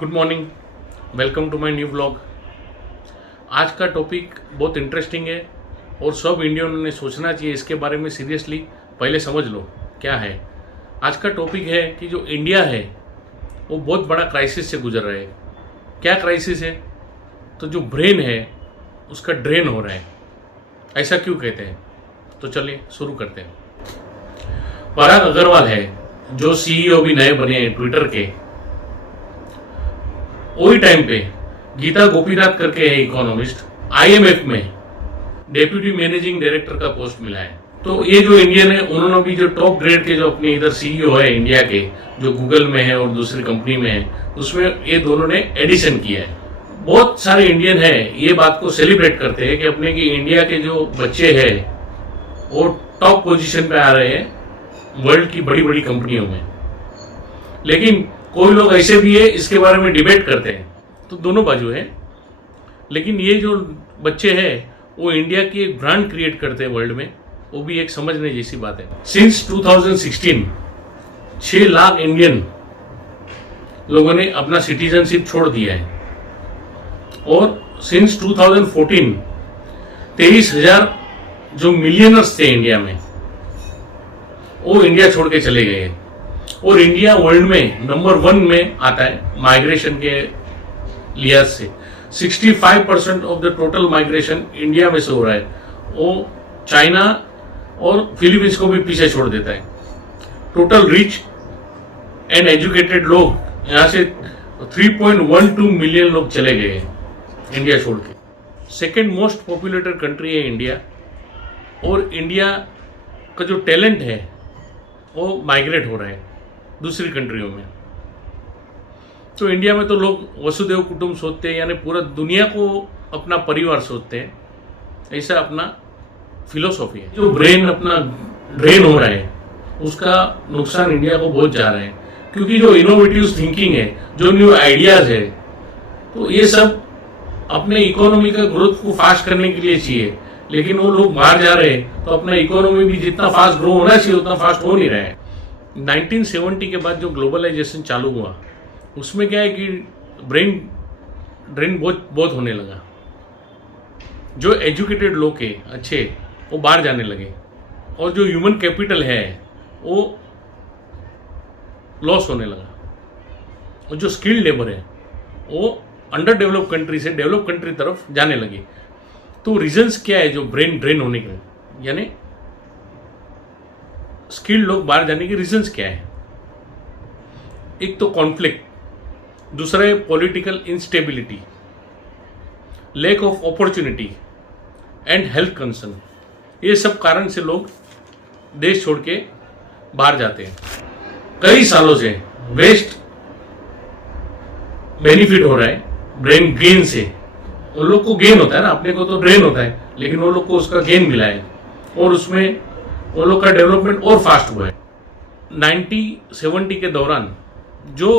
Good morning, welcome to my new vlog. आज का topic बहुत इंटरेस्टिंग है और सब इंडियनों ने सोचना चाहिए इसके बारे में सीरियसली। पहले समझ लो क्या है। आज का टॉपिक है कि जो इंडिया है वो बहुत बड़ा क्राइसिस से गुजर रहा है। क्या क्राइसिस है? तो जो ब्रेन है उसका ड्रेन हो रहा है। ऐसा क्यों कहते हैं? तो चलिए शुरू करते हैं। पराग अग्रवाल है जो सीईओ भी नए बने हैं ट्विटर के। वही टाइम पे गीता गोपीनाथ करके है इकोनॉमिस्ट, आईएमएफ में डेप्यूटी मैनेजिंग डायरेक्टर का पोस्ट मिला है। तो ये जो इंडियन है उन्होंने भी जो टॉप ग्रेड के जो अपने इधर सीईओ है इंडिया के, जो गूगल में है और दूसरी कंपनी में है, उसमें ये दोनों ने एडिशन किया है। बहुत सारे इंडियन है ये बात को सेलिब्रेट करते हैं कि अपने की इंडिया के जो बच्चे हैं वो टॉप पोजीशन पे आ रहे हैं वर्ल्ड की बड़ी बड़ी कंपनियों में। लेकिन कोई लोग ऐसे भी है इसके बारे में डिबेट करते हैं, तो दोनों बाजू है। लेकिन ये जो बच्चे हैं वो इंडिया की एक ब्रांड क्रिएट करते हैं वर्ल्ड में, वो भी एक समझने जैसी बात है। सिंस 2016 6 लाख इंडियन लोगों ने अपना सिटीजनशिप छोड़ दिया है और सिंस 2014 23,000 जो मिलियनर्स थे इंडिया में वो इंडिया छोड़ के चले गए हैं। और इंडिया वर्ल्ड में नंबर 1 में आता है माइग्रेशन के लिहाज से। 65% of the total migration India में से हो रहा है। वो चाइना और फिलीपींस को भी पीछे छोड़ देता है। टोटल रिच एंड एजुकेटेड लोग यहाँ से 3.12 मिलियन लोग चले गए हैं इंडिया छोड़ के। सेकेंड मोस्ट पॉपुलेटेड कंट्री है इंडिया, और इंडिया का जो टैलेंट है वो माइग्रेट हो रहा है दूसरी कंट्रियों में। तो इंडिया में तो लोग वसुदेव कुटुंब सोचते हैं, यानी पूरा दुनिया को अपना परिवार सोचते हैं। ऐसा अपना फिलोसॉफी है। जो ब्रेन अपना ड्रेन हो रहा है उसका नुकसान इंडिया को बहुत जा रहा है, क्योंकि जो इनोवेटिव थिंकिंग है, जो न्यू आइडियाज है, तो ये सब अपने इकोनॉमी का ग्रोथ को फास्ट करने के लिए चाहिए। लेकिन वो लोग बाहर जा रहे हैं तो अपना इकोनॉमी भी जितना फास्ट ग्रो होना चाहिए उतना फास्ट हो नहीं रहा है। 1970 के बाद जो ग्लोबलाइजेशन चालू हुआ उसमें क्या है कि ब्रेन ड्रेन बहुत होने लगा। जो एजुकेटेड लोग है अच्छे वो बाहर जाने लगे, और जो ह्यूमन कैपिटल है वो लॉस होने लगा, और जो स्किल्ड लेबर है वो अंडर डेवलप कंट्री से डेवलप कंट्री तरफ जाने लगे। तो रीजंस क्या है जो ब्रेन ड्रेन होने के, यानी स्किल्ड लोग बाहर जाने के रीजंस क्या है? एक तो कॉन्फ्लिक्ट, दूसरा है political instability, lack of opportunity and health concern. ये सब कारण से लोग देश छोड़ के बाहर जाते हैं। कई सालों से वेस्ट बेनिफिट हो रहा है ब्रेन गेन से। उन लोग को गेन होता है ना, अपने को तो ड्रेन होता है, लेकिन वो लोग को उसका गेन मिला है और उसमें वो लोग का डेवलपमेंट और फास्ट हुआ है। 90-70 के दौरान जो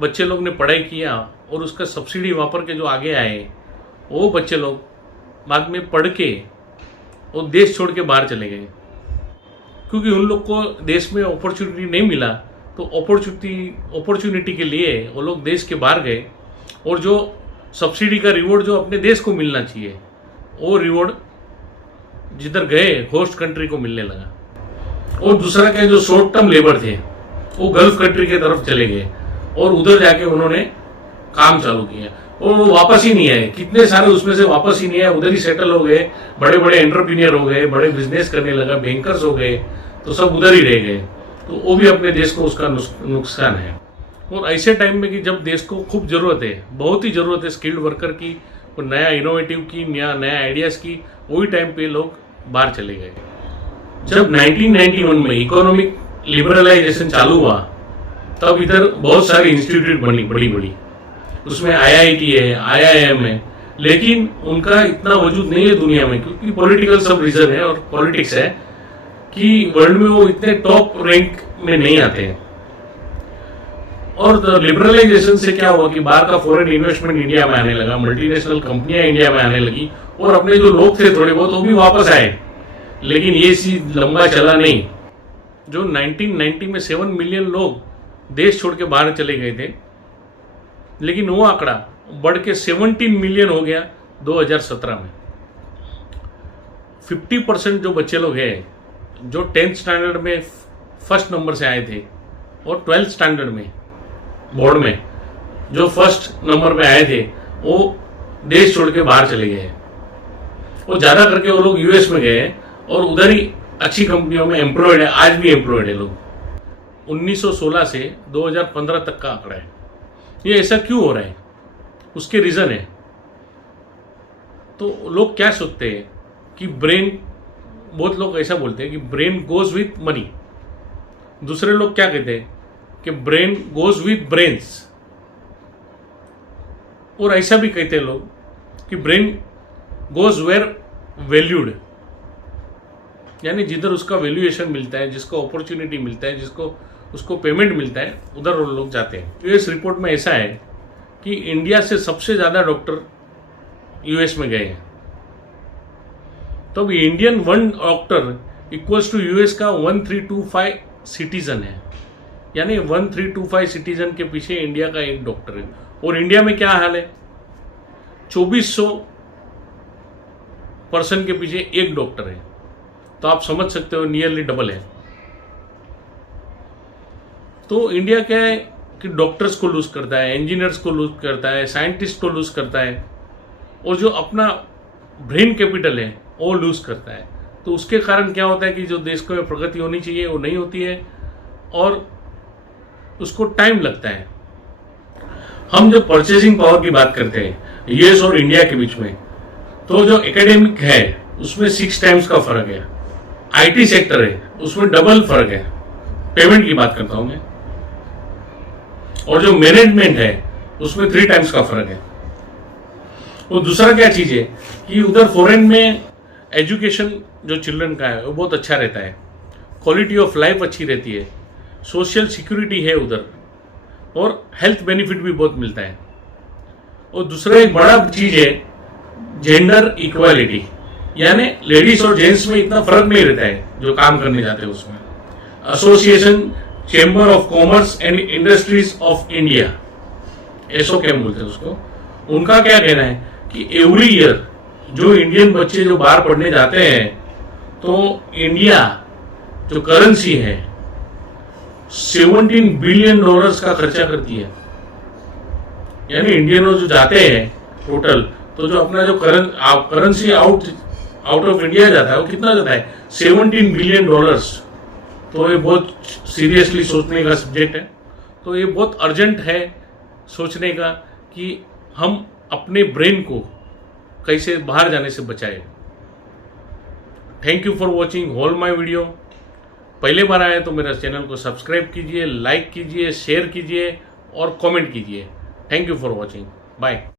बच्चे लोग ने पढ़ाई किया और उसका सब्सिडी वापर के जो आगे आए, वो बच्चे लोग बाद में पढ़ के वो देश छोड़ के बाहर चले गए, क्योंकि उन लोग को देश में अपॉर्चुनिटी नहीं मिला। तो अपॉर्चुनिटी के लिए वो लोग देश के बाहर गए, और जो सब्सिडी का रिवॉर्ड जो अपने देश को मिलना चाहिए वो रिवॉर्ड जिधर गए होस्ट कंट्री को मिलने लगा। और दूसरा क्या, जो शॉर्ट टर्म लेबर थे वो गल्फ कंट्री के तरफ चले गए और उधर जाके उन्होंने काम चालू किया और वो वापस ही नहीं आए। कितने सारे उसमें से वापस ही नहीं आए, उधर ही सेटल हो गए, बड़े बड़े एंटरप्रीनियर हो गए, बड़े बिजनेस करने लगा, बैंकर्स हो गए, तो सब उधर ही रह गए। तो वो भी अपने देश को उसका नुकसान है। और ऐसे टाइम में कि जब देश को खूब जरूरत है, बहुत ही जरूरत है स्किल्ड वर्कर की और नया इनोवेटिव की, नया आइडियाज की, वही टाइम पे लोग बाहर चले गए। जब 1991 में इकोनॉमिक लिबरलाइजेशन चालू हुआ तब इधर बहुत सारी इंस्टीट्यूट बनी बड़ी बड़ी, उसमें आईआईटी है, आईआईएम है, लेकिन उनका इतना वजूद नहीं है दुनिया में, क्योंकि पॉलिटिकल सब रीजन है और पॉलिटिक्स है कि वर्ल्ड में वो इतने टॉप रैंक में नहीं आते हैं। और लिबरलाइजेशन से क्या हुआ कि बाहर का फॉरेन इन्वेस्टमेंट इंडिया में आने लगा, मल्टीनेशनल कंपनियां इंडिया में आने लगी, और अपने जो लोग थे थोड़े बहुत वो भी वापस आए। लेकिन ये चीज लंबा चला नहीं। जो 1990 में 7 मिलियन लोग देश छोड़ के बाहर चले गए थे, लेकिन वो आंकड़ा बढ़ के 17 मिलियन हो गया 2017 में। 50% जो बच्चे लोग हैं जो 10th स्टैंडर्ड में फर्स्ट नंबर से आए थे और 12th स्टैंडर्ड में बोर्ड में जो फर्स्ट नंबर पे आए थे वो देश छोड़ के बाहर चले गए हैं। वो ज़्यादा करके वो लोग यूएस में गए और उधर ही अच्छी कंपनियों में एम्प्लॉयड है, आज भी एम्प्लॉयड है लोग। 1916 से 2015 तक का आंकड़ा है। ये ऐसा क्यों हो रहा है, उसके रीज़न है। तो लोग क्या सोचते हैं कि ब्रेन, बहुत लोग ऐसा बोलते हैं कि ब्रेन गोज विथ मनी। दूसरे लोग क्या कहते हैं कि ब्रेन गोज विथ ब्रेन्स। और ऐसा भी कहते हैं लोग कि ब्रेन गोज वेयर वैल्यूड, यानी जिधर उसका वैल्यूएशन मिलता है, जिसको अपॉर्चुनिटी मिलता है, जिसको उसको पेमेंट मिलता है, उधर वो लोग जाते हैं। यूएस रिपोर्ट में ऐसा है कि इंडिया से सबसे ज़्यादा डॉक्टर यूएस में गए हैं। तो Indian 1 doctor equals to US का 1325 सिटीजन है, यानी 1325 सिटीजन के पीछे इंडिया का एक डॉक्टर है। और इंडिया में क्या हाल है, 2400 पर्सन के पीछे एक डॉक्टर है। तो आप समझ सकते हो नियरली डबल है। तो इंडिया क्या है कि डॉक्टर्स को लूज करता है, इंजीनियर्स को लूज करता है, साइंटिस्ट को लूज करता है, और जो अपना ब्रेन कैपिटल है वो लूज करता है। तो उसके कारण क्या होता है कि जो देश को प्रगति होनी चाहिए वो नहीं होती है और उसको टाइम लगता है। हम जब परचेसिंग पावर की बात करते हैं यूएस और इंडिया के बीच में, तो जो एकेडमिक है उसमें 6 टाइम्स का फर्क है। आईटी सेक्टर है उसमें डबल फर्क है, पेमेंट की बात करता हूं मैं। और जो मैनेजमेंट है उसमें 3 टाइम्स का फर्क है। और दूसरा क्या चीज है कि उधर फॉरेन में एजुकेशन जो चिल्ड्रन का है वो बहुत अच्छा रहता है, क्वालिटी ऑफ लाइफ अच्छी रहती है, सोशल सिक्योरिटी है उधर, और हेल्थ बेनिफिट भी बहुत मिलता है। और दूसरा एक बड़ा चीज है जेंडर इक्वालिटी, यानी लेडीज और जेंट्स में इतना फर्क नहीं रहता है जो काम करने जाते हैं उसमें। Association chamber of commerce and industries of India, ASSOCHAM बोलते हैं उसको, उनका क्या कहना है कि एवरी ईयर जो इंडियन बच्चे जो बाहर पढ़ने जाते हैं तो इंडिया जो करेंसी है $17 बिलियन का खर्चा करती है। यानी इंडियन जो जाते हैं टोटल, तो जो अपना जो करेंसी आउट ऑफ इंडिया जाता है वो कितना जाता है, $17 बिलियन। तो ये बहुत सीरियसली सोचने का सब्जेक्ट है। तो ये बहुत अर्जेंट है सोचने का कि हम अपने ब्रेन को कैसे बाहर जाने से बचाए। Thank you for watching all my video. पहले बार आए तो मेरा चैनल को सब्सक्राइब कीजिए, लाइक कीजिए, शेयर कीजिए और कमेंट कीजिए। Thank you for watching, bye.